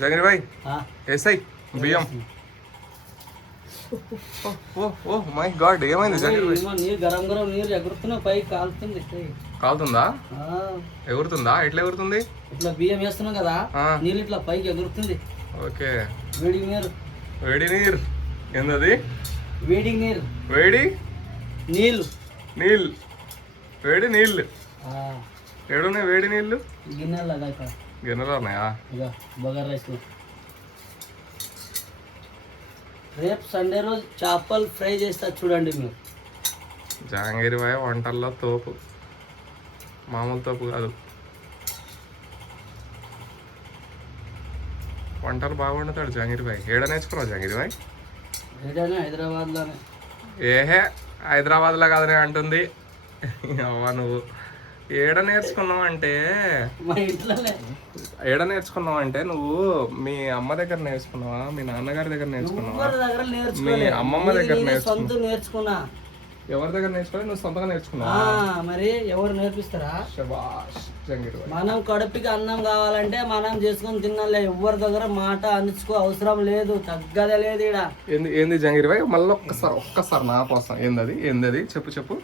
జగన్ భాయ్ ఏసై బియ్యం. Oh my God, ఏమైంది జగన్ భాయ్? నీరు గరం గరం నీరు ఎగురుతున్నా పై కాలుతుంది. కాలుతుందా? ఎగురుతుందా? ఎట్లా ఎగురుతుంది? ఇట్లా బియ్యం వేస్తున్నాం కదా, నీళ్ళు ఇట్లా పైకి ఎగురుతుంది. ఓకే, వేడి నీరు. వేడి నీరు ఏందది? వేడి నీరు. వేడి నీళ్ళు. నీళ్ళు. వేడి నీళ్ళు. ఏడున్నాయి వేడి నీళ్ళు? గిన్నెలు గిన్నెలో ఉన్నాయా? బగారా రైస్. రేపు సండే రోజు చేపలు ఫ్రై చేస్తా చూడండి మీరు. జహాంగీర్ భాయ్ వంటల్లో తోపు, మామూలు తోపు కాదు. వంటలు బాగా వండుతాడు జహాంగీర్ భాయ్. ఏడ నేర్చుకున్నావు జహాంగీర్ భాయ్? ఏడానే హైదరాబాద్లోనే. ఏహే హైదరాబాద్లో కాదని అంటుంది అవ్వ. నువ్వు ఏడ నేర్చుకున్నావు అంటే, మా ఇంట్లోనే. ఏడ నేర్చుకున్నావు అంటే నువ్వు మీ అమ్మ దగ్గర నేర్చుకున్నావా, మీ నాన్నగారి దగ్గర నేర్చుకున్నావా, మీ అమ్మమ్మ దగ్గర నేర్చుకున్నా? ఎవరి దగ్గర నేర్చుకోవాలి? నువ్వు సొంతంగా నేర్చుకున్నావా? మరి ఎవరు నేర్పిస్తారా? శభాష్ జహాంగీర్ భాయ్. మనం కడుపుకి అన్నం కావాలంటే మనం చేసుకొని తినాలి. ఎవరి దగ్గర మాట అందించుకో అవసరం లేదు, తగ్గదే లేదు. ఈడ ఏంది జహాంగీర్ భాయ్? మళ్ళీ ఒక్కసారి నా కోసం ఏందది చెప్పు.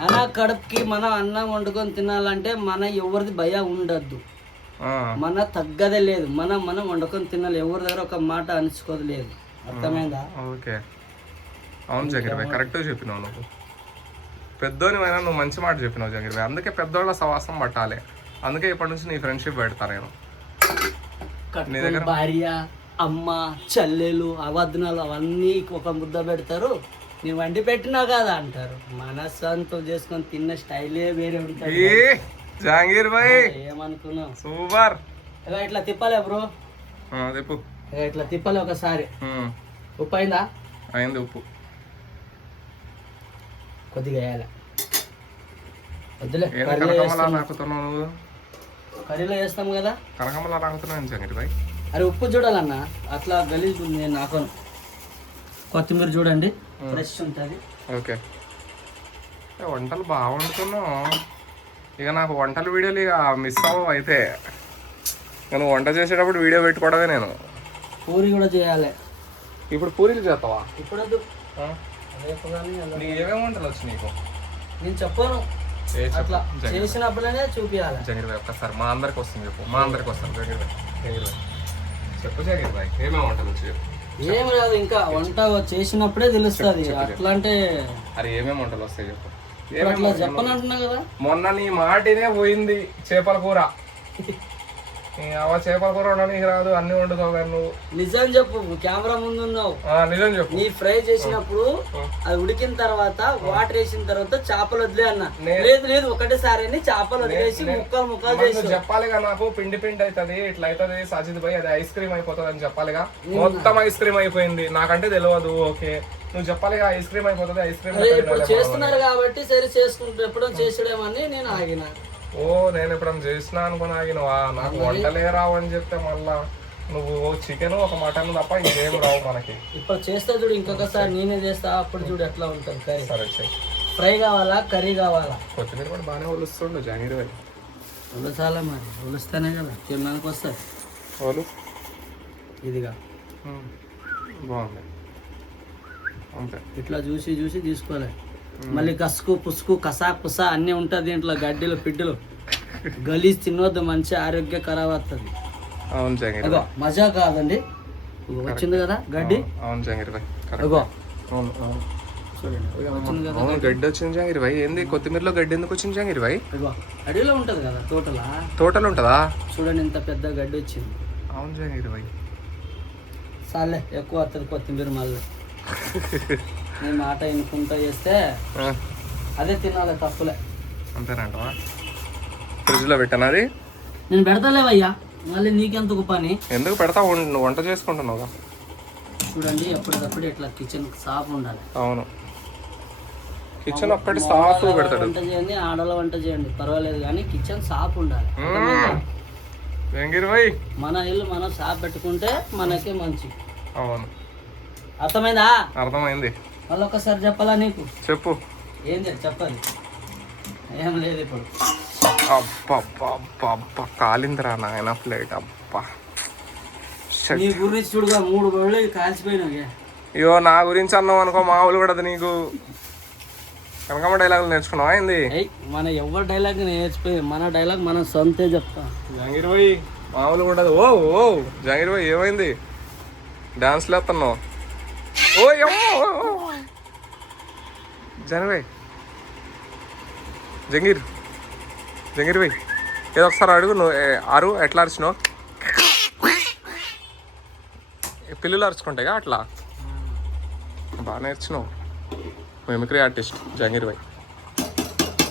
మన కడుపుకి మనం అన్నం వండుకొని తినాలంటే మన ఎవరిది భయ ఉండద్దు, మన తగ్గదే లేదు. మనం వండుకొని తినాలి. ఎవరి దగ్గర ఒక మాట అనిచుకోదు లేదు. అర్థమైందా? ఓకే, అవును జహాంగీర్ భాయ్, కరెక్ట్గా చెప్పినావు. నువ్వు పెద్దోనివైనా నువ్వు మంచి మాట చెప్పినావు జహాంగీర్ భాయ్. అందుకే పెద్దోళ్ళ సవాసం పట్టాలి. అందుకే ఇప్పటి నుంచి నీ ఫ్రెండ్షిప్ పెడతా నేను. నీ దగ్గర భార్య, అమ్మ, చెల్లెలు, అవధనాలు అవన్నీ ఒక ముద్ద పెడతారు. నేను వండి పెట్టినా కదా అంటారు. మనస్సంతో చేసుకొని తిన్న స్టైలే వేరే ఉంటుంది. జహాంగీర్ భాయ్ ఏమనుకున్నావు? సూపర్. ఇట్లా తిప్పాలి బ్రో, తిప్పు. ఇట్లా తిప్పాలి ఒకసారి. ఉప్పు అయిందా? అయింది. ఉప్పు కొద్దిగా వేయాలి. వద్దులే, కర్రీలో వేస్తాం కదా. కనకమలా రాకుతున్నాను జహాంగీర్ భాయ్. అరే ఉప్పు చూడాలన్నా, అట్లా గలీజ్ ఉంది. నేను నాకోను. కొత్తిమీర చూడండి, ఫ్రెష్ ఉంటుంది. ఓకే, వంటలు బాగా వండుతున్నావు. ఇక నాకు వంటల వీడియోలు ఇక మిస్ అవ్వవు. అయితే నేను వంట చేసేటప్పుడు వీడియో పెట్టుకోవడమే. నేను పూరి కూడా చేయాలి. ఇప్పుడు పూరీలు చేస్తావా? ఇప్పుడు ఏమేమి వంటలు వచ్చి నీకు? నేను చెప్పాను, అట్లా చేసినప్పుడే చూపించాలి. జహాంగీర్ భాయ్ ఒక్కసారి మా అందరికి వస్తుంది చెప్పు. మా అందరికి వస్తాను జహాంగీర్ భాయ్. చెప్పు జహాంగీర్ భాయ్, ఏమేమి వంటలు వచ్చి చెప్పు. ఏం రాదు, ఇంకా వంట చేసినప్పుడే తెలుస్తుంది. అట్లా అంటే అరే ఏమేమి వంటలు వస్తాయి చెప్పు. అట్లా చెప్పను అంటున్నా కదా. మొన్న నీ మాటినే పోయింది చేపల కూర. చేపల కూర వండడానికి రాదు, అన్ని వండుతావు కానీ నువ్వు. నిజం చెప్పు, కెమెరా ముందు ఉన్నావు. నిజం చెప్పు. నీ ఫ్రై చేసినప్పుడు అది ఉడికిన తర్వాత వాటర్ వేసిన తర్వాత చేపలు వదిలే అన్న. లేదు ఒకటేసారి చేపలు వదిలేసి ముక్కలు చేసి చెప్పాలిగా. నాకు పిండి అవుతుంది, ఇట్లా అవుతుంది సజిద్ భాయ్, అది ఐస్ క్రీమ్ అయిపోతుంది అని చెప్పాలిగా. మొత్తం ఐస్ క్రీమ్ అయిపోయింది, నాకంటే తెలియదు. ఓకే, నువ్వు చెప్పాలిగా ఐస్ క్రీమ్ అయిపోతుంది. ఐస్ క్రీమ్ ఇప్పుడు చేస్తున్నారు కాబట్టి సరే చేసుకుంటూ ఎప్పుడో చేసాడేమని నేను ఆగిన. ఓ నేను ఎప్పుడన్నా చేసినా అనుకుని ఆగినవా? నాకు వంటలే రావు అని చెప్తే మళ్ళా నువ్వు చికెన్ ఒక మటన్ తప్ప ఇంకేం రావు మనకి. ఇప్పుడు చేస్తా చూడు, ఇంకొకసారి నేనే చేస్తా, అప్పుడు చూడు ఎట్లా ఉంటుంది కర్రీ. సరే, ఫ్రై కావాలా కర్రీ కావాలా? కొత్తిమీర కూడా బాగానే ఒలుస్తుండు జహాంగీర్ భాయ్. ఒలుసాలా మరి, ఒలుస్తానే కదా తినడానికి వస్తుంది. ఒలు ఇదిగా బాగుంది. అంతే, ఇట్లా చూసి తీసుకోవాలి. మళ్ళీ కసుకు పుసుకు కసా పుసా అన్నీ ఉంటుంది దీంట్లో. గడ్డిలు పిడ్డలు గలీజ్ తినవద్దు, మంచి ఆరోగ్య ఖరాబ్ అవుతుంది. అవును జహాంగీర్ భాయ్, మజా కాదండి. వచ్చింది కదా గడ్డి. అవును జహాంగీర్ భాయ్, అవును గడ్డి వచ్చింది జహాంగీర్ భాయ్. ఏంది కొత్తిమీరలో గడ్డి ఎందుకు వచ్చింది జహాంగీర్ భాయ్? అడవిలో ఉంటది కదా, తోటలో ఉంటదా? చూడండి ఇంత పెద్ద గడ్డి వచ్చింది. అవును జహాంగీర్ భాయ్. సార్లే ఎక్కువ వస్తుంది కొత్తిమీర. మళ్ళీ నీ మాట ఇనుకుంటా చేస్తే అదే తినాలి, తప్పులే. అంతేనంటవా? ఫ్రిడ్జ్ లో పెట్టాను అది. నేను పెడతలేవయ్యా, మళ్ళీ నీకెందుకు పని? ఎందుకు పెడతా, నువ్వు వంట చేసుకుంటున్నావుగా. చూడండి ఎప్పటికప్పుడు ఇట్లా కిచెన్ సాఫ్ ఉండాలి. అవును, కిచెన్ ఒక్కటి సాఫ్ పెడతాడు. వంట చేయండి, ఆడలో వంట చేయండి పర్వాలేదు, కానీ కిచెన్ సాఫ్ ఉండాలి. జహాంగీర్ భాయ్ మన ఇల్లు మనం సాఫ్ పెట్టుకుంటే మనకే మంచి. అవును, అర్థమైందా? అర్థమైంది. మళ్ళీ ఒకసారి చెప్పాలా నీకు? చెప్పు. ఏం చెప్పాలి? ఏం లేదు ఇప్పుడు. అబ్బా కాలిందిరా నాయన ప్లేట్. అబ్బా నీ గురించి చూడుగా 3 గొడవలు కాల్చిపోయినావు. అయ్యో నా గురించి అన్నావు అనుకో మామూలు కూడా నీకు కనకమ్మ డైలాగులు నేర్చుకున్నావా ఏంది? మన ఎవరి డైలాగ్ నేర్చిపోయి మన డైలాగ్ మనం సొంతే చెప్తాం. జంగీర్ భాయ్ మామూలు కూడా ఓ ఓ జంగీర్ భాయ్ ఏమైంది డాన్స్లు వేస్తున్నావు? ఓ జంగీర్ భాయ్ జంగీర్ భాయ్ ఏదో ఒకసారి అడుగు నువ్వు ఎట్లా అరిచినావు? పిల్లలు అరుచుకుంటాయిగా అట్లా బాగా నేర్చినావు. మిమిక్రీ ఆర్టిస్ట్ జంగీర్ భాయ్.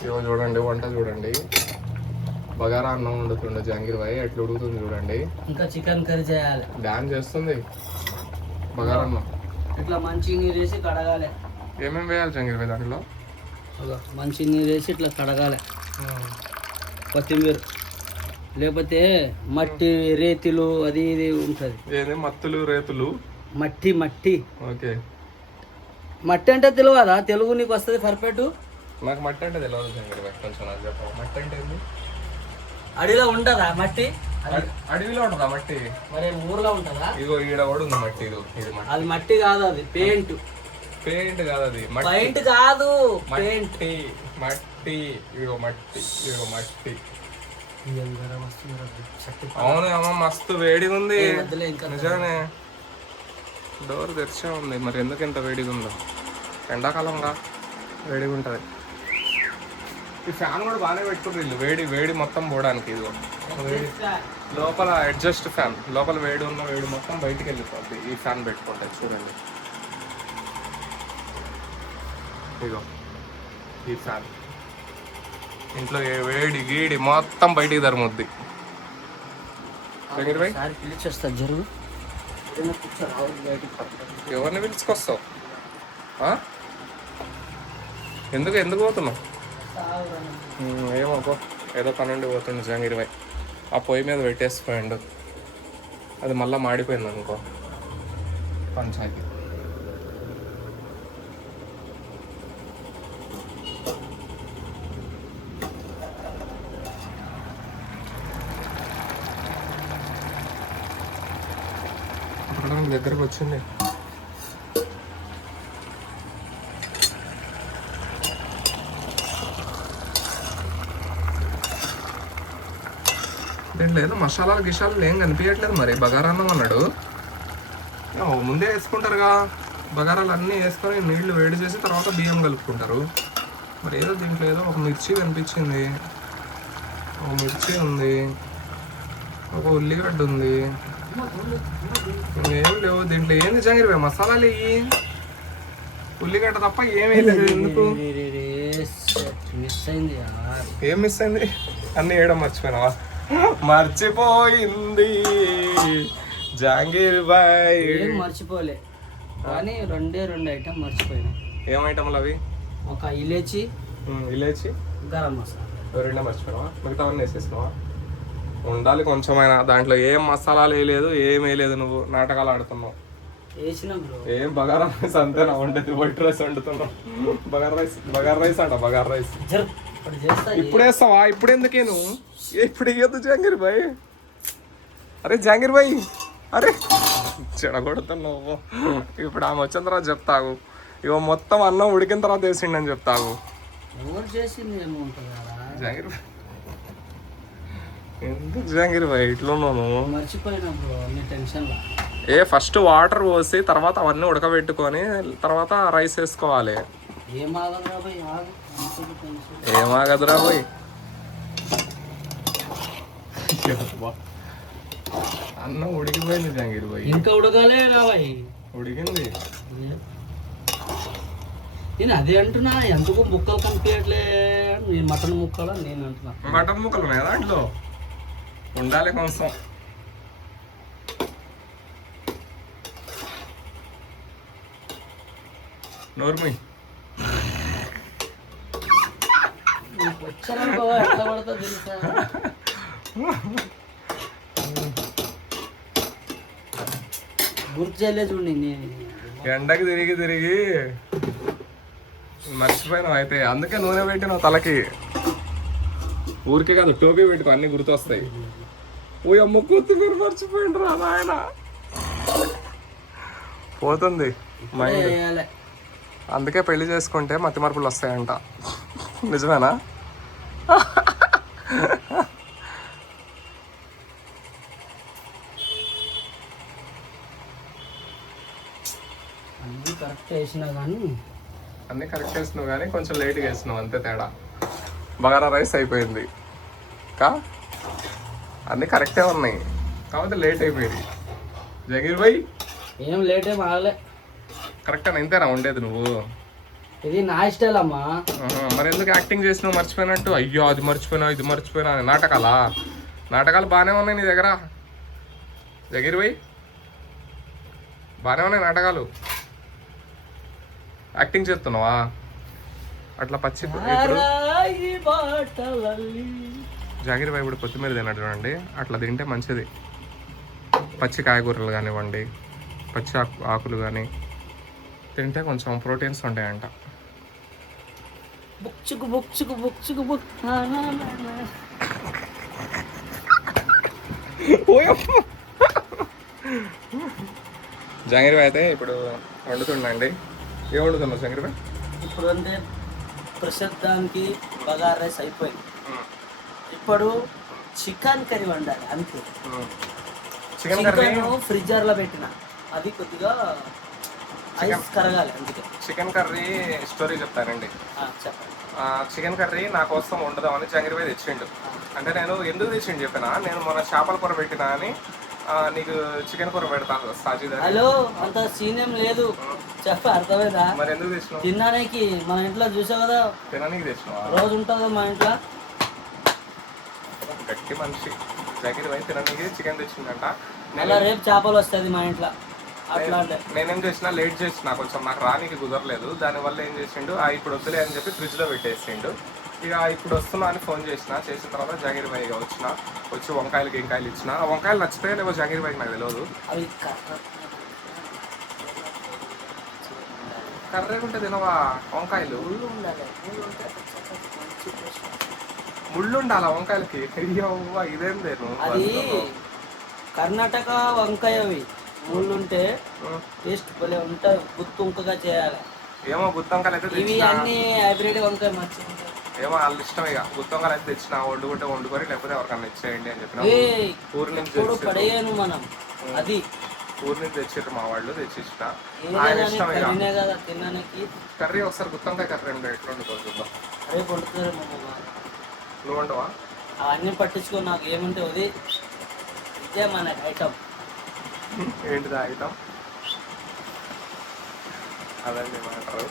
ఇవో చూడండి వంట చూడండి, బగారా అన్నం వండుతుండే జంగీర్ భాయ్ ఎట్లా ఉడుకుతుంది చూడండి. ఇంకా చికెన్ కర్రీ చేయాలి. డాన్స్ చేస్తుంది బగారా అన్నం. ఇట్లా మంచి నీరు వేసి కడగాలి. ఏమేమి వేయాలి జంగీర్ భాయ్ దాంట్లో? మంచి నీరు వేసి ఇట్లా కడగాలి. కొత్తిమీర లేకపోతే మట్టి రేతులు అది ఇది ఉంటుంది. ఏది మత్తులు రేతులు? మట్టి. ఓకే. మట్టి అంటే తెలియదా? తెలుగు నీకు వస్తుంది పర్ఫెక్ట్? నాకు మట్టి అంటే తెలియదు జంగీర్ భాయ్, కొంచెం నాకు చెప్పు. మట్టి అంటే ఏంది? అడవిలో ఉండదా మట్టి? అడవిలో ఉంటుందా మట్టి? మరి ఊర్లో ఉంటుందా? ఇగో ఈడ కూడా ఉంది మట్టి. ఇది మట్టి. అది మట్టి కాదు, అది పెయింట్. పెయింట్ కాదు, అది పెయింట్ కాదు, మట్టి. ఇగో మట్టి. అవును అమ్మ మస్తు వేడిగా ఉంది నిజానే. డోర్ తెరిచే ఉంది, మరి ఎందుకు ఇంత వేడిగా ఉందో? ఎండాకాలంగా వేడిగా ఉంటుంది. ఈ ఫ్యాన్ కూడా బాగానే పెట్టుకుంటారు వీళ్ళు, వేడి మొత్తం పోవడానికి. ఇదిగో వేడి లోపల అడ్జస్ట్ ఫ్యాన్, లోపల వేడి ఉన్న వేడి మొత్తం బయటికి వెళ్ళిపోద్ది ఈ ఫ్యాన్ పెట్టుకుంటే. చూడండి ఇగో ఈ ఫ్యాన్ ఇంట్లో వేడి గీడి మొత్తం బయటికి తరుముద్ది. పిలిచేస్తా జరుగు. ఎవరిని పిలుచుకొస్తావు? ఎందుకు పోతున్నావు? ఏమో ఏదో పన్నెండు పోతుండే జంగీర్ భాయ్. ఆ పొయ్యి మీద పెట్టేసిపోయాడు, అది మళ్ళీ మాడిపోయింది అనుకో పంచాయతీ. దగ్గరకు వచ్చింది. దీంట్లో ఏదో మసాలాలు గిషాలు ఏం కనిపించట్లేదు. మరి బగారాన్నం అన్నాడు, ముందే వేసుకుంటారుగా బగారాలు అన్నీ వేసుకొని నీళ్లు వేడి చేసి తర్వాత బియ్యం కలుపుకుంటారు. మరి ఏదో దీంట్లో ఏదో ఒక మిర్చి కనిపించింది, ఒక మిర్చి ఉంది, ఒక ఉల్లిగడ్డ ఉంది, ఏం లేవు దీంట్లో. ఏంది జంగీర్ భాయ్ మసాలాలు ఇవి? ఉల్లిగడ్డ తప్ప ఏమీ లేదు. ఎందుకు ఏం మిస్ అయింది? అన్నీ వేయడం మర్చిపోయినావా? మర్చిపోయింది జంగీర్ భాయ్. మర్చిపోలే కానీ 2 ఐటమ్ మర్చిపోయినా. ఏం ఐటమ్లు అవి? ఒక ఇలాచి గరం మసాలా. 2 మర్చిపోయినావా? మిగతా అన్నీ వేసేసినావా? ఉండాలి కొంచెమైనా. దాంట్లో ఏం మసాలాలు వేయలేదు, ఏం వేయలేదు. నువ్వు నాటకాలు ఆడుతున్నావు. ఏం బగారా రైస్ అంతేనా వండేది? వైట్ రైస్ వండుతున్నావు. బగారా రైస్ అంట. బగారా రైస్ ఇప్పుడు వేస్తావా? ఇప్పుడు ఎందుకే నువ్వు? ఇప్పుడు ఇయ్యద్దు జంగీర్ భాయ్. అరే జంగీర్ భాయ్, అరే చెడగొడుతున్నావు. ఇప్పుడు ఆమె వచ్చిన తర్వాత చెప్తావు. ఇగో మొత్తం అన్నం ఉడికిన తర్వాత వేసిండని చెప్తావు. జంగీర్ భాయ్ ఎందుకు జంగీర్ భాయ్ ఇట్లా ఉన్నావు? ఫస్ట్ వాటర్ పోసి తర్వాత అవన్నీ ఉడకబెట్టుకొని తర్వాత రైస్ వేసుకోవాలి. ఏమాగదురా పోయి అన్నం ఉడికిపోయింది జంగీర్ భాయ్. ఇంకా ఉడకాలే రాబాయ్. ఉడికింది. నేను అదే అంటున్నా, ఎందుకు ముక్కలు కనిపించట్లే? మటన్ ముక్కలు నేను అంటున్నా. మటన్ ముక్కలు ఉన్నాయా దాంట్లో? ఉండాలి కొంచెం. నోర్మి ఎట్లా పడతా తెలుసా? గుర్తు చేయలేదు చూడండి. ఎండకి తిరిగి మర్చిపోయినావు అయితే. అందుకే నూనె పెట్టినావు తలకి. ఊరికే కాదు టోపీ పెట్టుకో, అన్ని గుర్తొస్తాయి. ఓ అమ్మ కొత్తిమీర మర్చిపోయిండ్రా నాయన. పోతుంది మైండ్. వేయాలి. అందుకే పెళ్లి చేసుకుంటే మతి మార్పులు వస్తాయంట. నిజమేనా? అన్నీ కరెక్ట్ వేసినా కానీ అన్నీ కరెక్ట్ వేసినావు కానీ కొంచెం లేట్గా వేసినావు అంతే తేడా. బగారా రైస్ అయిపోయింది కా, అన్నీ కరెక్టే ఉన్నాయి కాకపోతే లేట్ అయిపోయింది. జగీర్ భాయ్ ఏం లేట్ ఏం ఆగలే. కరెక్టేనా? ఇంతేనా ఉండేది నువ్వు? ఇది నా స్టైల్ అమ్మా. మరి ఎందుకు యాక్టింగ్ చేసినావు మర్చిపోయినట్టు? అయ్యో అది మర్చిపోయినా ఇది మర్చిపోయినా అని. నాటకాలు బాగానే ఉన్నాయి నీ దగ్గర జగీర్ భాయ్, బాగానే ఉన్నాయి నాటకాలు. యాక్టింగ్ చేస్తున్నావా అట్లా పచ్చి? ఇప్పుడు జాగిర్ భాయ్ ఇప్పుడు కొత్తిమీర తిన్నాడు చూడండి, అట్లా తింటే మంచిది. పచ్చి కాయగూరలు కానివ్వండి, పచ్చి ఆకులు కానీ తింటే కొంచెం ప్రోటీన్స్ ఉంటాయంట. బుక్చుకు బుక్చుకు బుక్చుకు బుక్. జాంగీర్ భాయ్ అయితే ఇప్పుడు వండుతుండండి. ఏం వండుతున్నావు జాంగీర్ భాయ్? ఇప్పుడు అంటే ప్రసిద్ధానికి బగారా రైస్ అయిపోయింది. ఇప్పుడు చికెన్ కర్రీ వండాలి అంతే. చికెన్ కర్రీ ఫ్రిడ్జర్లో పెట్టిన, అది కొద్దిగా ఐస్ కరగాలి అందుకే. చికెన్ కర్రీ స్టోరీ చెప్తానండి. చెప్పండి. చికెన్ కర్రీ నా కోసం వండుదామని జాంగీర్ భాయ్ తెచ్చిండు. అంటే నేను ఎందుకు తెచ్చిండు చెప్పినా, నేను మొన్న చేపల కూర పెట్టినా అని నీకు చికెన్ కూర పెడతాను సాజీద్. హలో, అంత సీన్ ఏం లేదు, చెప్ప అర్థమైందా? మరి ఎందుకు తెచ్చినావు? తినడానికి. మన ఇంట్లో చూసావు కదా, తినడానికి తెచ్చినావా? రోజు ఉంటుంది కదా మా ఇంట్లో. గట్టి మనిషి జాంగీర్ భాయ్ తినడానికి చికెన్ తెచ్చిందంట. అలా రేపు చేపలు వస్తుంది మా ఇంట్లో. అట్లా నేనేం చేసినా లేట్ చేసిన, కొంచెం నాకు రానికి కుదరలేదు. దానివల్ల ఏం చేసిండు, ఇప్పుడు వద్దులే అని చెప్పి ఫ్రిడ్జ్లో పెట్టేసిండు. ఇక ఇప్పుడు వస్తున్నా అని ఫోన్ చేసిన తర్వాత జాంగీర్ భాయ్ వచ్చి వంకాయలు ఇచ్చిన. ఆ వంకాయలు నచ్చితే లేవో జాంగీర్ భాయ్కి నాకు తెలియదు. అవి కర్రీ ఉంటే తినవా వంకాయలు? ముళ్ళు ఉండాలా వంకాయలకి? అయ్యో ఇదేం లేదు. అది కర్ణాటక వంకాయ, అవి ముళ్ళుంటే టేస్ట్ భలే ఉంటాయి. గుత్తు వంకగా చేయాలి. ఏమో గుత్తొంకాయలు అయితే ఇవి అన్ని హైబ్రిడ్ వంకాయ మంచిగా ఉంటాయి. ఏమో వాళ్ళ ఇష్టం. ఇక గుత్తొంకాయలు అయితే తెచ్చిన, వండుకుంటే వండుకొని లేకపోతే ఎవరికన్నా ఇచ్చేయండి అని చెప్పిన. ఊరి నుంచి పడేయను మనం, అది ఊరి నుంచి తెచ్చిర్రు మా వాళ్ళు, తెచ్చిచ్చిన. కదా తినడానికి. కర్రీ ఒకసారి గుత్తొంకాయ కర్రీ అంటే ఎట్లా వండుతావు చూద్దాం. అదే వండుతారు నువ్వు వండవా? అవన్నీ పట్టించుకో, నాకు ఏముంటే అది ఇదే మన ఐటమ్. ఏంటిదా ఐటమ్? అదండి మాట్లాడు.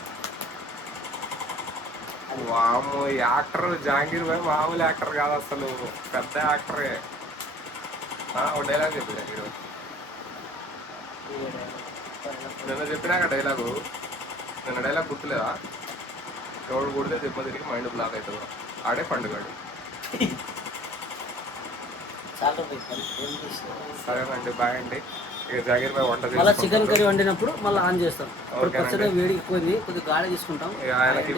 వాము యాక్టర్ జాంగీర్ భాయ్ మామూలు యాక్టర్ కాదు అసలు, పెద్ద యాక్టరే. ఒక డైలాగ్ చెప్పి జాంగీర్ భాయ్ నిన్న చెప్పినాక డైలాగు. నిన్న డైలాగ్ గుర్తులేదా? ఎవడు కూడితే దెబ్బ తిరిగి మైండ్ బ్లాక్ అవుతుంది, ఆడే పండుగాడు. సరేనండి, బాయ్ అండి. ఇక జాంగీర్ భాయ్ వంట మళ్ళీ చికెన్ కర్రీ వండినప్పుడు మళ్ళీ ఆన్ చేస్తాం. కొద్దిగా వేడి ఎక్కువైంది, కొద్దిగా గాలి తీసుకుంటాం. ఆయనకి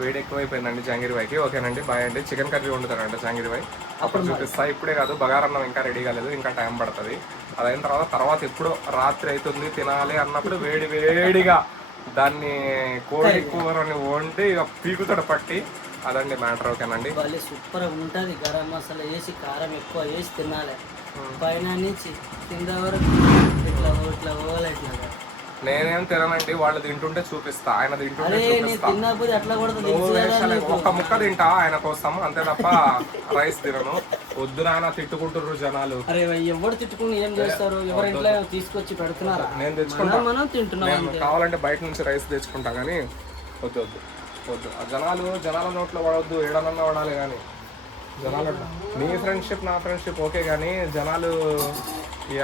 వేడి ఎక్కువైపోయిందండి జాంగీర్ భాయ్కి. ఓకేనండి, బాయ్ అండి. చికెన్ కర్రీ వండుతారంట జాంగీర్ భాయ్, అప్పుడు చూపిస్తా. ఇప్పుడే కాదు, బగారన్నం ఇంకా రెడీ కాలేదు, ఇంకా టైం పడుతుంది. అదైన తర్వాత ఎప్పుడో రాత్రి అవుతుంది తినాలి అన్నప్పుడు వేడిగా దాన్ని కోడి కూరని వండి ఇక పీకుతాడు పట్టి. అదండి మ్యాటర్. ఓకేనండి, సూపర్ ఉంటుంది. గరం మసాలా వేసి, కారం ఎక్కువ వేసి తినాలి. పైన నుంచి కింద వరకు ఇట్లా పోవాలి. నేనేం తిననండి, వాళ్ళు తింటుంటే చూపిస్తా. ఆయన తింటుంటే చూపిస్తా. ఒక్క ముక్క తింటా ఆయన కోసం, అంతే తప్ప రైస్ తినను. వద్దు నాయన, తిట్టుకుంటుర్రు జనాలు. అరే ఎవరు తిట్టుకుని ఏం చేస్తారు? ఎవరి ఇంట్లో తీసుకొచ్చి పెడుతున్నారా? నేను తెచ్చుకుంటా, మనం తింటున్నాం. కావాలంటే బయట నుంచి రైస్ తెచ్చుకుంటా, కానీ వద్దు. ఆ జనాల నోట్లో పడవద్దు, ఏడనన్నా పడాలి. కానీ జనాలు నీ ఫ్రెండ్షిప్ నా ఫ్రెండ్షిప్ ఓకే, కానీ జనాలు ఇక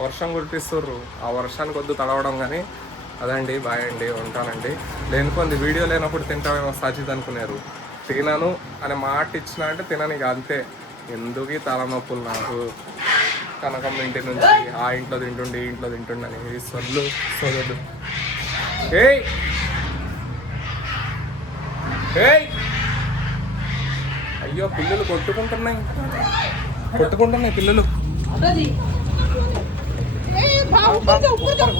వర్షం కురిపిస్తుర్రు, ఆ వర్షానికి వద్దు తడవడం. కానీ అదండి, బాయ్ అండి, ఉంటానండి. లేనుకుంది వీడియో లేనప్పుడు తింటామేమో సాజిద్ అనుకున్నారు. తినను అనే మాట ఇచ్చిన అంటే తినని, అంతే. ఎందుకు ఈ తలనొప్పులు నాకు? కనకం ఇంటి నుంచి ఆ ఇంట్లో తింటుండి ఈ ఇంట్లో తింటుండని సొల్లు. ఏయ్ అయ్యో, పిల్లలు కొట్టుకుంటున్నాయి పిల్లలు. బా.